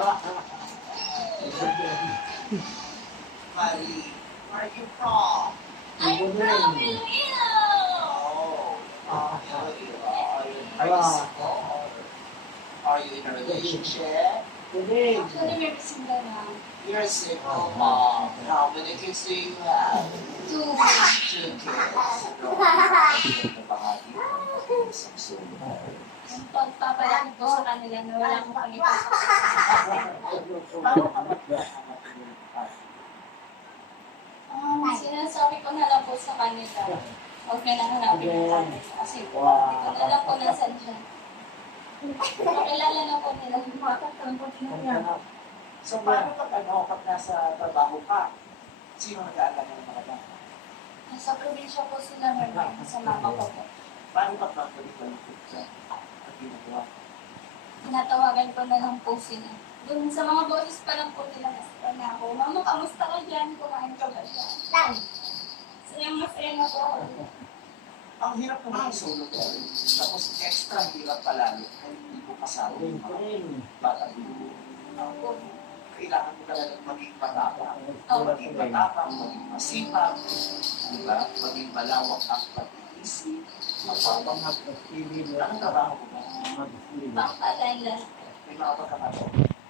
Marie, where are you from? I'm from Iloilo! Oh, Iloilo. Are you single? Are you in a relationship? Actually, may single na. You're a single mom. How many kids do you have? 2. 2 kids. Bahagi mo sa Yung pagpapalaki po sa kanila na wala akong pangipasok. Sinasabi ko na lang po sa kanila. Huwag na lang hanapin yung kanila. Kasi po, hindi ko na lang po nasan siya. Makilala na po nila. So, paano pag nasa trabaho ka? Sino nag-aalaga ng mga bata? Sa probinsya po sila meron. Sa mama ko po. Paano pag-balik ka ng pizza at ginagawa? Tinatawagan ko na lang po sila. Doon sa mga boses pa lang po nila masaya na ako. Mama, kamusta ka dyan? Kumain ka ba dyan? Masaya na po ako. Ang hirap naman ang solo parent. Tapos extra hirap palalo kaya hindi ko kasama yung mga bata dito. Kailangan mo talaga maging matapang. Maging matapang, maging masipag, diba? Maging malawak ang pag-iisip, mapapanghat at pili ang trabaho mo. Pangpatay lang. May mga pagkakataon.